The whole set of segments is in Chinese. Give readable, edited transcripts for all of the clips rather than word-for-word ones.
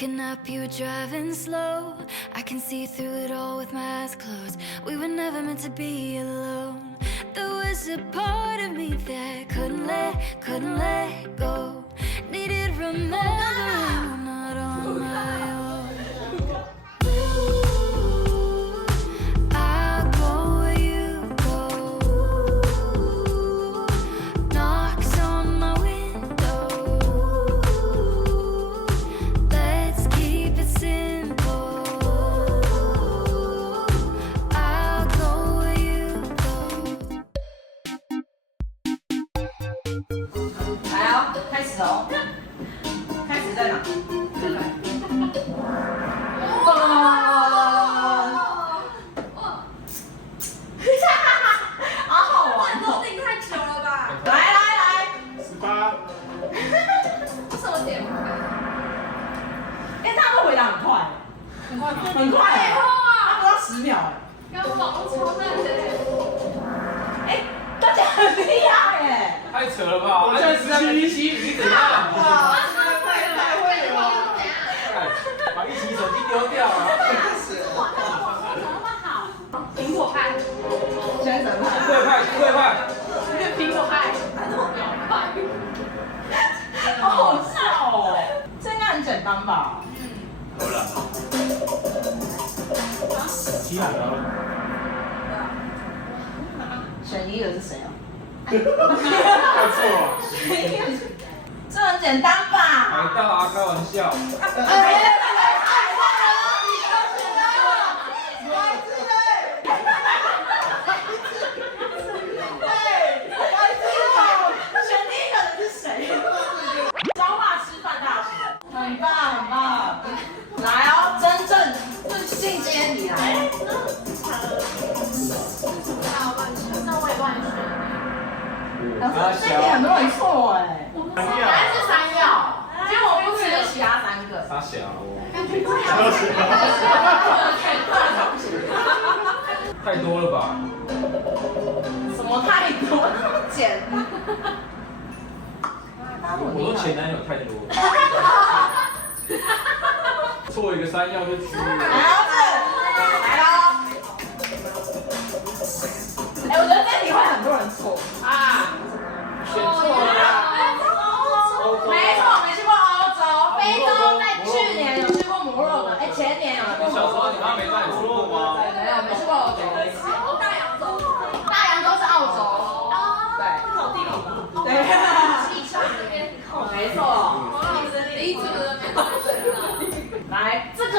Looking up, you were driving slow. I can see through it all with my eyes closed. We were never meant to be alone. There was a part of me that couldn't let go. Needed remembering I'm not on my own. I'll go where you go. Knocks on my window. Let's keep it simple. I'll go where you go. 来哦，开始哦。开始在哪？好好玩哦！定太久了吧？来18，为什么点不开？哎，大家都回答很快，很快哎，他不到10秒哎。刚刚网络超慢的。哎，大家很厉害哎！太扯了吧！现在1717，你怎样？哇，太会了。把一起手机丢掉啊！苹果派，先生派，新贵派，苹果派，好好笑哦！这应该很简单吧？荷兰。西海岸。选一的是谁啊？看错了。这很简单吧？海盗啊，开玩笑。很棒，很棒！来哦，真正进阶你来。那我也乱选。这题很多人错哎。答案是山药，结果我不吃其他3个。傻小哦，太多了吧？什么太多？那么简？我说前男友太多了。错一个山药就输了。来喽！哎，我觉得这题会很多人错啊。选错了。没错，没去过欧洲，非洲在去年有去过摩洛哥，哎，前年有去过你小时候摩洛哥。你妈没带你出过吗？没去过欧洲。大洋洲。大洋洲是澳洲。对。对。气象这边。没错。第一组的没有对。来，这个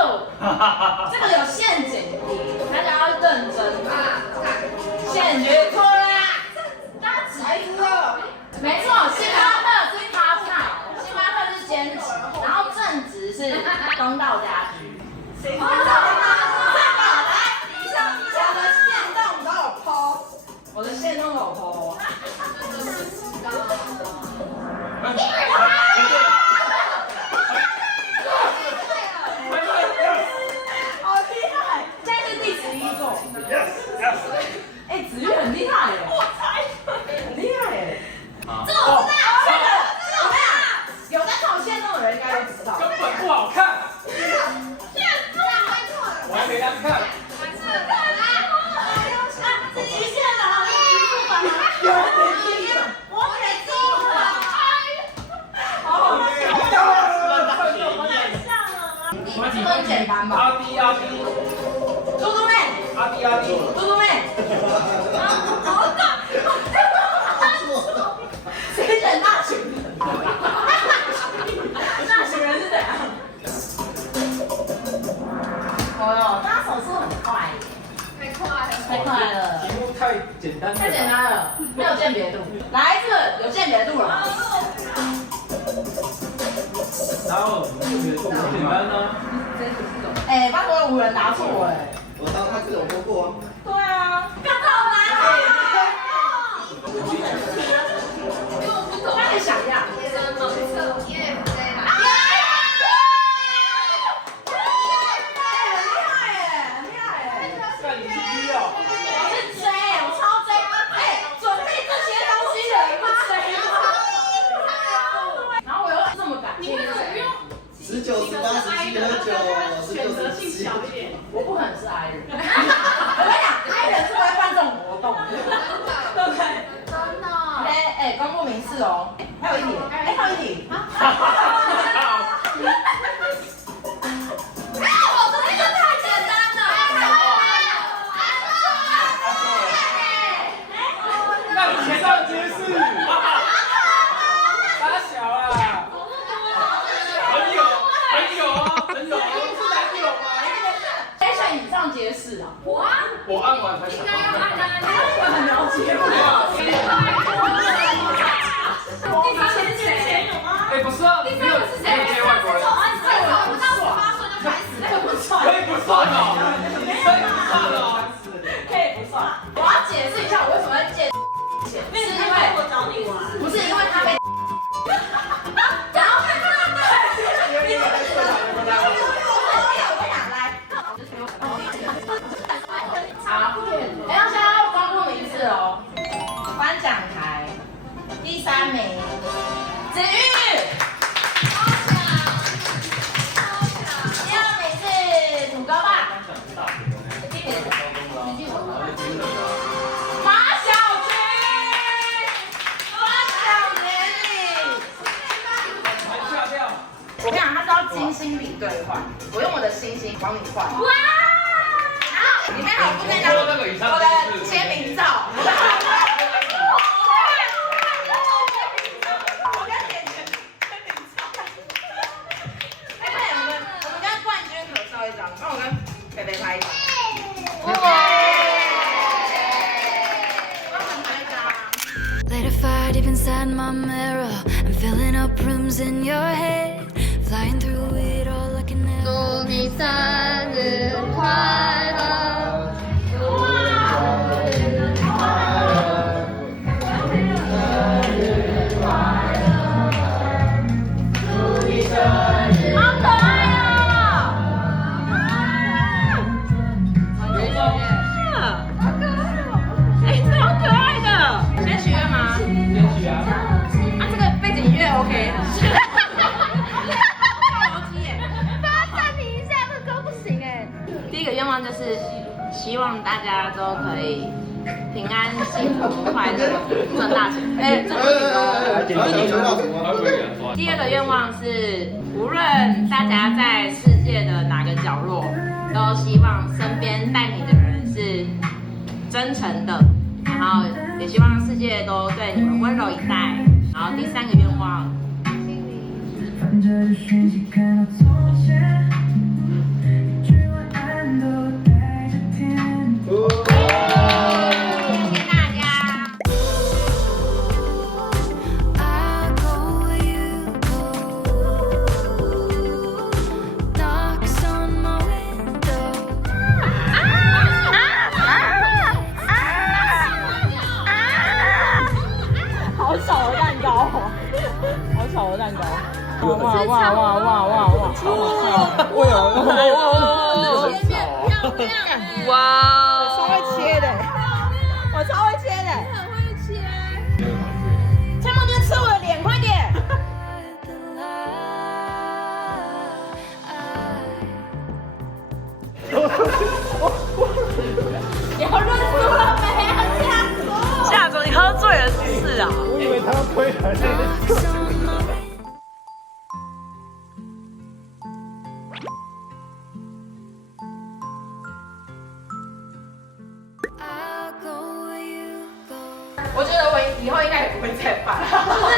有陷阱题，大家要认真啊！陷阱错啦，大家知道。没错，星巴克是 part time， 星巴克是兼职，然后正职是东道家居。谁知道来，我的线动都有 po， 我的线动都有 po。好厉害！现在是第11个。哎，子玉很厉害耶！我猜对，很厉害耶！这个我知道，这个怎么样？有在看我线动的人应该都知道。根本不好看。我还没来看。极限了，有人点第一个，我给中了，好好笑，这个很简单吧？阿弟，嘟嘟妹，阿弟，嘟嘟妹，好大，谁选大群人？大群人是怎样？哦哟，大家手速很快耶，太快了。题目太简单了。太简单了，没有鉴别度。来，这个有鉴别度了。然后鉴别度很简单呢。哎，拜托无人答错哎。我当他是有播过啊。对啊，干嘛好难啊？快点想呀！算你第一哦。我是追，我超追。哎，准备这些东西的人不追吗？然后我又这么感性。19、18、17、19、选择性小一点。我不可能是 I 人。我跟你讲，I 人是不会办这种活动的，对不对？真的。哎，公布名次哦。还有一题，还有一题。我按完才想。很了解吗？第三个是谁？哎，不是啊，第三个是谁？接外国人。我到18岁就开始，那个不算。可以不算哦，可以不算哦，可以不算。我要解释一下我为什么会借钱，是因为我找你玩，不是因为他被，然后哎，要现在要公布名字哦。颁奖台第3名，子玉。第2名是土哥爸。第1名是马小军。马小年龄。我跟你讲，他是要精心比兑换，我用我的星星帮你换。哇！里面还有不跟我的签名照。贝贝拍一张。Light a fire deep inside my mirror. I'm filling up rooms in your head. Flying through it all like an arrow. 祝你生日快乐！好可爱哦！哎，这好可爱的。先许愿吗？先许啊。啊，这个背景音乐 OK。第一个愿望就是希望大家都可以平安、幸福、快乐，赚大钱。哎，这第2个愿望是，无论大家在世界的哪个角落，都希望身边带你的人是真诚的，然后也希望世界都对你们温柔以待。然后第3个愿望。I'll go where you go. Knocks on my window. 好小的蛋糕哦，好小的蛋糕。哇哇哇哇哇哇哇！哇！我超会切的，我超会切的，很会切。蔡梦君吃我的脸，快点！你要认输了没啊？下周你喝醉了是不是啊？我以为他要推还是？ 我觉得我以后应该也不会再办，就是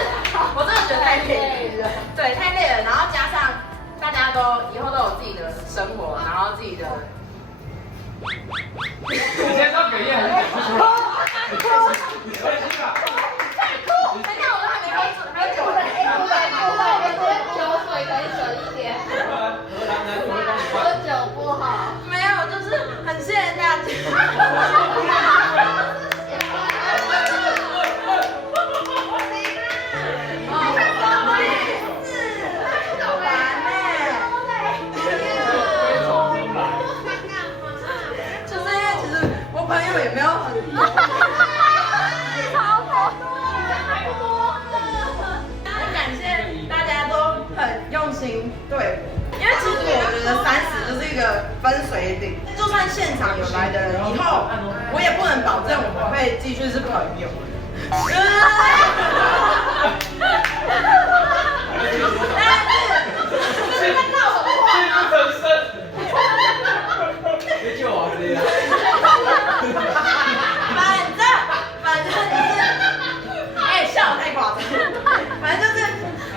我真的觉得太累了，对，太累了。然后加上大家都以后都有自己的生活，然后自己的。你现在要哽咽还是讲不出来？你开心啊！等一下我都还没喝酒，还有酒呢。酒水可以省一点，喝酒不好。没有，就是很谢谢大家。也没有很多，超多，太多了。很感谢大家都很用心对我。分水岭。就算现场有来的人，以后我也不能保证我们会继续是朋友。别救我这样。反正就是，笑太夸张。反正就是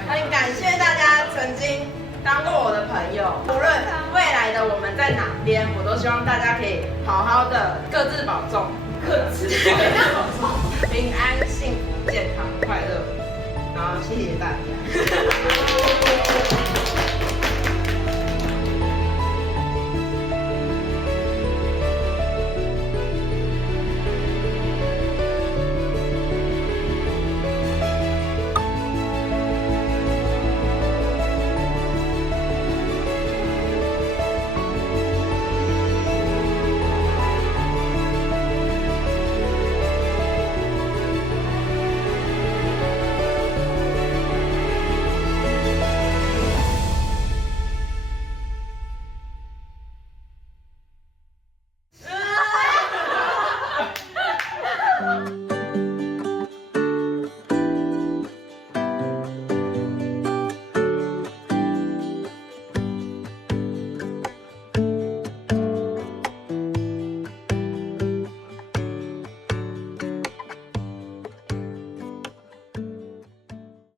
很感谢大家曾经当过我的朋友，无论未来的我们在哪边，我都希望大家可以好好的各自保重，平安、幸福、健康、快乐。然后谢谢大家。